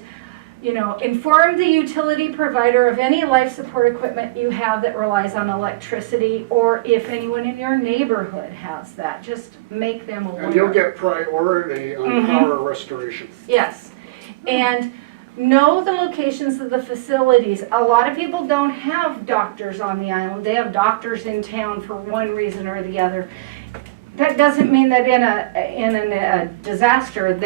inform the utility provider of any life support equipment you have that relies on electricity, or if anyone in your neighborhood has that, just make them aware. and you'll get priority on power restoration. Yes. And know the locations of the facilities. A lot of people don't have doctors on the island. They have doctors in town for one reason or the other. That doesn't mean that in a disaster,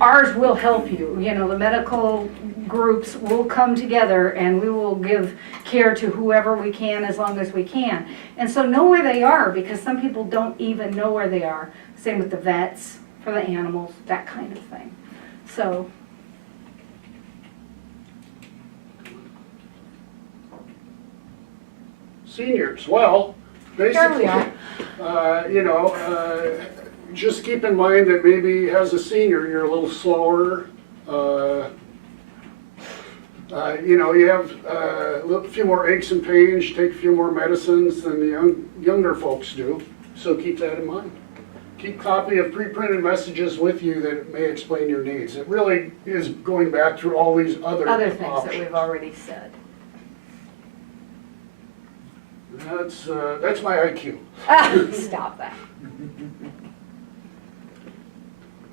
ours will help you. The medical groups will come together and we will give care to whoever we can as long as we can. And so know where they are, because some people don't even know where they are. Same with the vets, for the animals, that kind of thing. So. Seniors, well, basically, There just keep in mind that maybe as a senior, you're a little slower. You have a few more aches and pains, you take a few more medicines than the younger folks do. So keep that in mind. Keep copy of pre-printed messages with you that may explain your needs. It really is going back through all these other Other things that options. we've already said. That's my IQ. Stop that.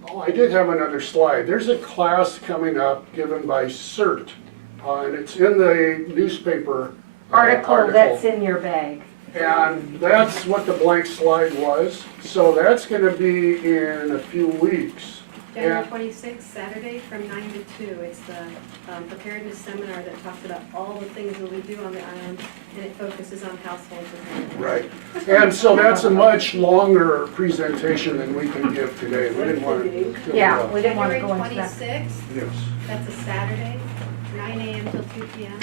Oh, I did have another slide. There's a class coming up given by CERT, and it's in the newspaper Article that's in your bag. And that's what the blank slide was. So that's going to be in a few weeks. January And- 26th, Saturday, from 9 to 2. It's the preparedness seminar that talks about all the things that we do on the island, and it focuses on household preparedness. Right. And so that's a much longer presentation than we can give today. We didn't want to. Yeah, we didn't want to January go into that. 26th, Yes. that's a Saturday, 9 a.m. till 2 p.m.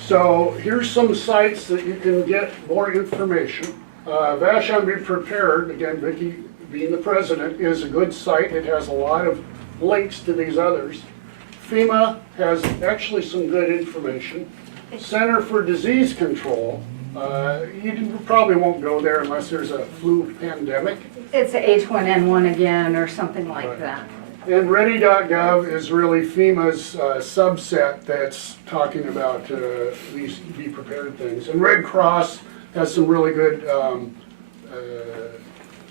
So here's some sites that you can get more information. Vashon Be Prepared, again, Vicki being the president, is a good site. It has a lot of links to these others. FEMA has actually some good information. Center for Disease Control, you probably won't go there unless there's a flu pandemic. It's a H1N1 again or something like Right. that. And ready.gov is really FEMA's subset that's talking about these Be Prepared things. And Red Cross has some really good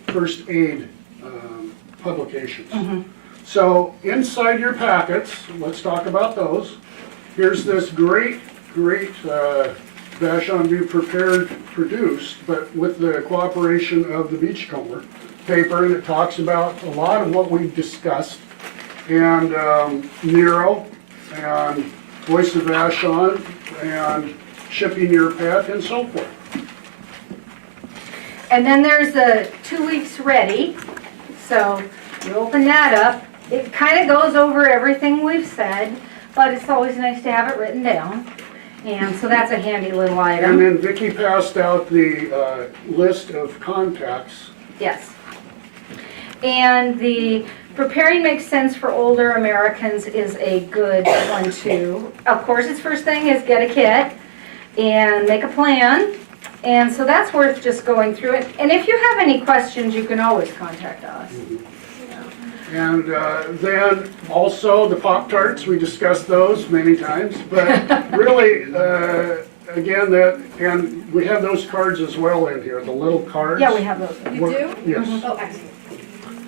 first aid publications. So inside your packets, let's talk about those. Here's this great Vashon Be Prepared produced, but with the cooperation of the Beachcomber paper, and it talks about a lot of what we've discussed. And Nero, and Voice of Vashon, and Shipping Your Pet, and so forth. And then there's the 2 weeks ready. So you open that up. It kind of goes over everything we've said, but it's always nice to have it written down. And so that's a handy little And item. then Vicki passed out the list of contacts. Yes. And the Preparing Makes Sense for Older Americans is a good one too. Of course, its first thing is get a kit and make a plan. And so that's worth just going through it. And if you have any questions, you can always contact us. And then also the Pop-Tarts, we discussed those many times. But really, again, and we have those cards as well in here, the little cards. Yeah, we have those. You We're- do? Yes. Oh, excellent.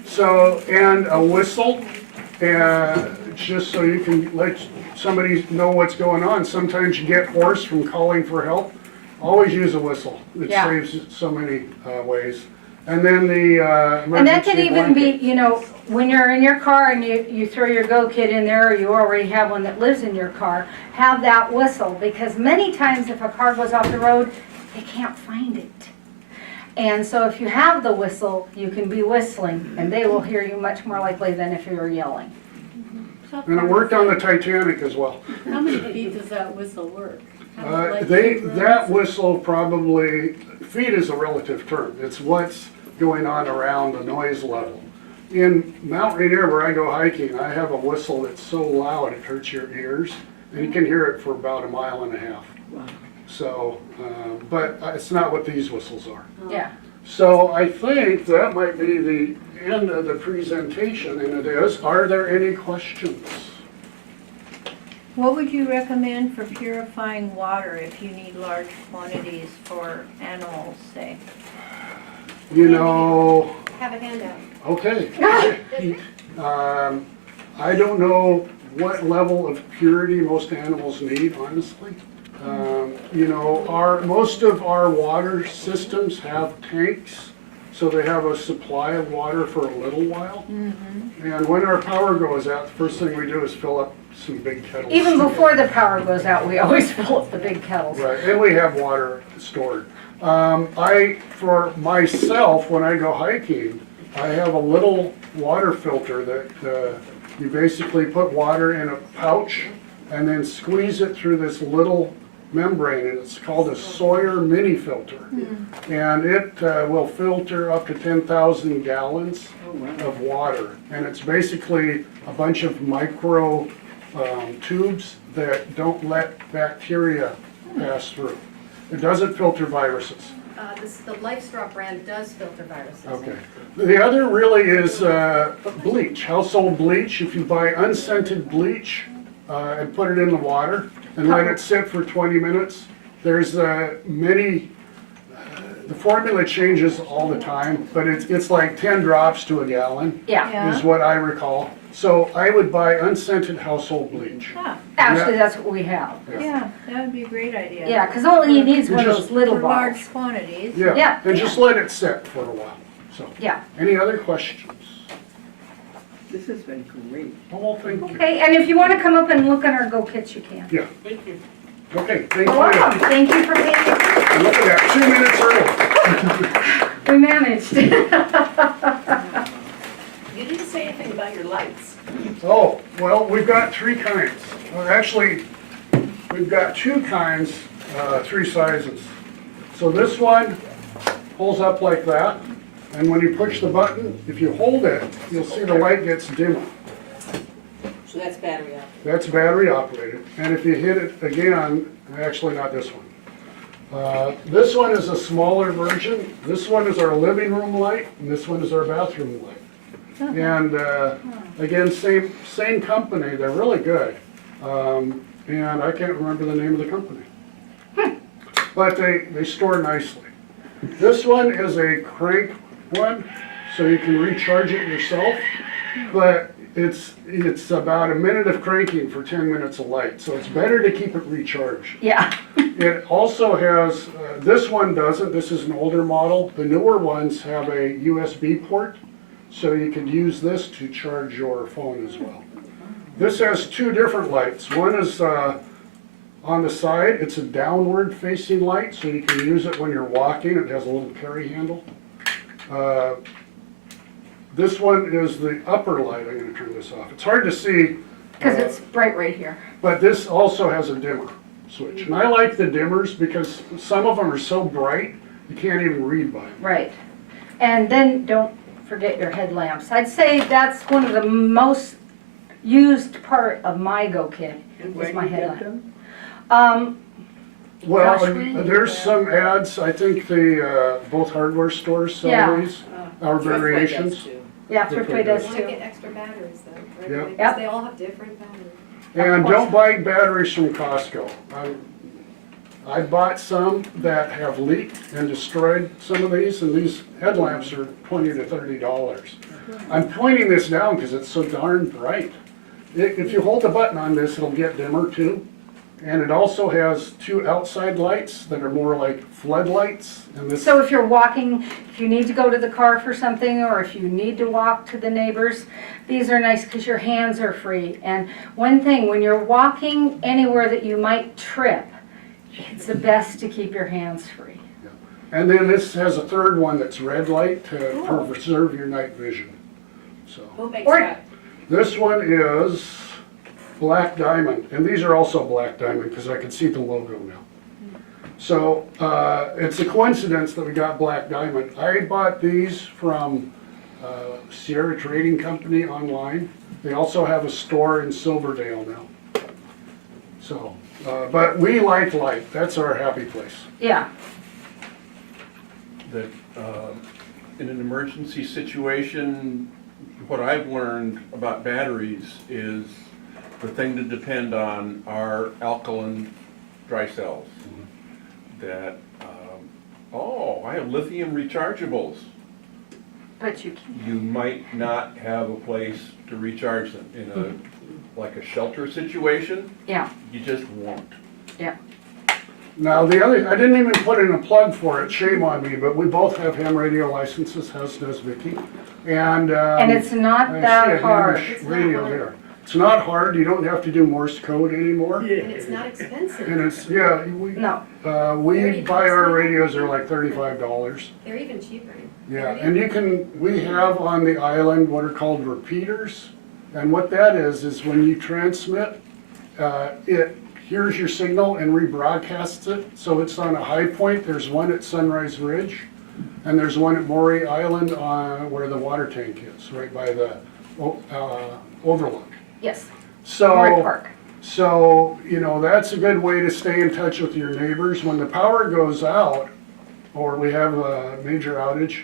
So, and a whistle, just so you can let somebody know what's going on. Sometimes you get hoarse from calling for help. Always use a whistle. It Yeah. saves so many ways. And then the And that can emergency even be, blanket. you know, when you're in your car and you throw your Go Kit in there, or you already have one that lives in your car, have that whistle, because many times if a car goes off the road, they can't find it. And so if you have the whistle, you can be whistling, and they will hear you much more likely than if you were yelling. And it worked on the Titanic as well. How many feet does that whistle work? How, like, That whistle probably, feet is a relative term. It's what's going on around the noise level. In Mount Rainier, where I go hiking, I have a whistle that's so loud it hurts your ears, and you can hear it for about a mile and a half. So, but it's not what these whistles are. Yeah. So I think that might be the end of the presentation, and it is. Are there any questions? What would you recommend for purifying water if you need large quantities for animals, say? You know, Have a handout. okay. I don't know what level of purity most animals need, honestly. You know, most of our water systems have tanks, so they have a supply of water for a little while. And when our power goes out, the first thing we do is fill up some big kettles. Even before the power goes out, we always fill up the big kettles. Right, and we have water stored. For myself, when I go hiking, I have a little water filter that you basically put water in a pouch and then squeeze it through this little membrane, and it's called a Sawyer mini filter. And it will filter up to 10,000 gallons of water. And it's basically a bunch of micro tubes that don't let bacteria pass through. It doesn't filter viruses. The LifeStraw brand does filter viruses. Okay. The other really is bleach, household bleach. If you buy unscented bleach and put it in the water and let it sit for 20 minutes, there's many, the formula changes all the time, but it's like 10 drops to a gallon Yeah, is what I recall. So I would buy unscented household bleach. Huh, actually, that's what we have. yeah, that would be a great idea. Yeah, because all you need is one of Just those little For bottles. large quantities. Yeah, Yeah. and just let it sit for a while. So, Yeah. any other questions? This has been great. Oh, thank you. Okay, and if you want to come up and look at our Go Kits, you can. Yeah. Thank you. Okay, thank You're you. welcome. Thank you for being here. Look at that, 2 minutes early. We managed. You didn't say anything about your lights. Oh, well, we've got 3 kinds. Actually, we've got 2 kinds, 3 sizes. So this one pulls up like that, and when you push the button, if you hold it, you'll see the light gets dimmer. So that's battery up. That's battery operated. And if you hit it again, actually not this one. This one is a smaller version. This one is our living room light, and this one is our bathroom light. And again, same company, they're really good. And I can't remember the name of the company. But they store nicely. This one is a crank one, so you can recharge it yourself. But it's about a minute of cranking for 10 minutes of light, so it's better to keep it recharged. Yeah. It also has, this one doesn't, this is an older model. The newer ones have a USB port, so you can use this to charge your phone as well. This has 2 different lights. One is on the side, it's a downward facing light, so you can use it when you're walking. It has a little carry handle. This one is the upper light. I'm going to turn this off. It's hard to see. Because it's bright right here. But this also has a dimmer switch. And I like the dimmers because some of them are so bright, you can't even read by them. Right. And then don't forget your headlamps. I'd say that's one of the most used part of my Go Kit is my headlamp. Well, Gosh, and there's some ads, I think the, both hardware stores Yeah. sell these, or variations. Yeah, Thriftway does You too. might get extra batteries though, right? Yep. Because Yep. they all have different batteries. And don't buy batteries from Costco. I bought some that have leaked and destroyed some of these, and these headlamps are $20 to $30. I'm pointing this down because it's so darn bright. If you hold the button on this, it'll get dimmer too. And it also has 2 outside lights that are more like floodlights. And this, So if you're walking, if you need to go to the car for something, or if you need to walk to the neighbors, these are nice because your hands are free. And one thing, when you're walking anywhere that you might trip, it's the best to keep your hands free. and then this has a third one that's red light to preserve your night vision. So Who makes Or- that? this one is Black Diamond, and these are also Black Diamond because I can see the logo now. So it's a coincidence that we got Black Diamond. I bought these from Sierra Trading Company online. They also have a store in Silverdale now. So, but we like light. That's our happy place. Yeah, That in an emergency situation, what I've learned about batteries is the thing to depend on are alkaline dry cells. That, oh, I have lithium rechargeables. but you can. You might not have a place to recharge them in like a shelter situation. Yeah, You just won't. yeah. Now, the other, I didn't even put in a plug for it, shame on me, but we both have ham radio licenses, as does Vicky. And It's not I see a that hard. Hamish It's not radio hard. there. It's not hard, you don't have to do Morse code anymore. And it's not expensive. And it's, yeah, No, we buy our radios, they're like $35. They're even cheaper. Yeah, and you can, we have on the island what are called repeaters. And what that is when you transmit, it hears your signal and rebroadcasts it. So it's on a high point, there's one at Sunrise Ridge, and there's one at Maury Island where the water tank is, right by the overlook. yes, So. Maury Park. So, you know, that's a good way to stay in touch with your neighbors. When the power goes out, or we have a major outage,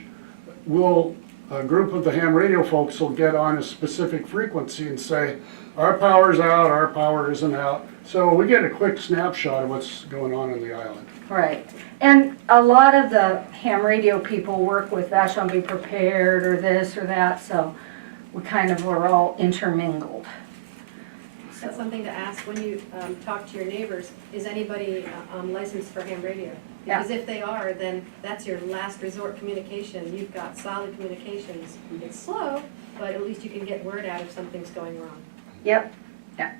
a group of the ham radio folks will get on a specific frequency and say, our power's out, our power isn't out. So we get a quick snapshot of what's going on the island. Right. And a lot of the ham radio people work with Vashon Be Prepared or this or that, so we kind of are all intermingled. That's something to ask when you talk to your neighbors. Is anybody licensed for ham radio? Yeah. Because if they are, then that's your last resort communication. You've got solid communications. It's slow, but at least you can get word out if something's going wrong. Yep, yeah.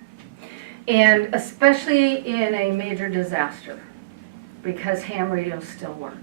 And especially in a major disaster, because ham radios still work.